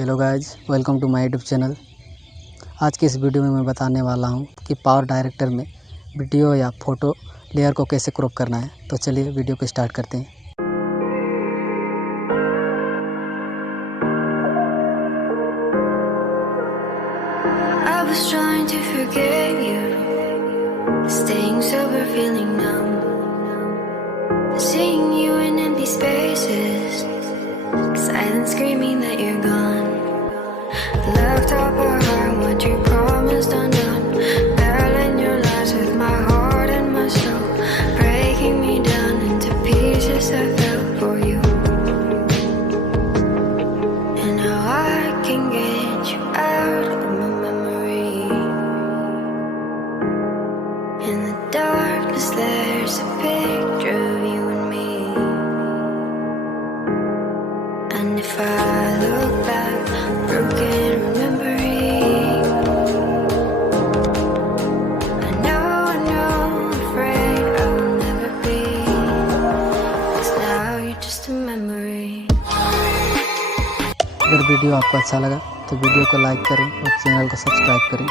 Hello guys, welcome to my YouTube channel. आज की इस वीडियो में मैं बताने वाला हूं कि पावर डायरेक्टर में वीडियो या फोटो लेयर को कैसे क्रॉप करना है। तो चलिए वीडियो को स्टार्ट करते हैं। I was trying to forget you, staying sober, feeling numb, seeing you in empty spaces, silent screaming that you're gone. Left up our heart, what you promised undone. Barreling your lies with my heart and my soul, breaking me down into pieces I fell for you. And now I can get you out of my memory. In the darkness there's a picture of you and me. And if I look back, broken remembering, I know, afraid I will never be, 'cause now you're just a memory. अगर video आपको अच्छा लगा तो video को like करें और channel को subscribe करें।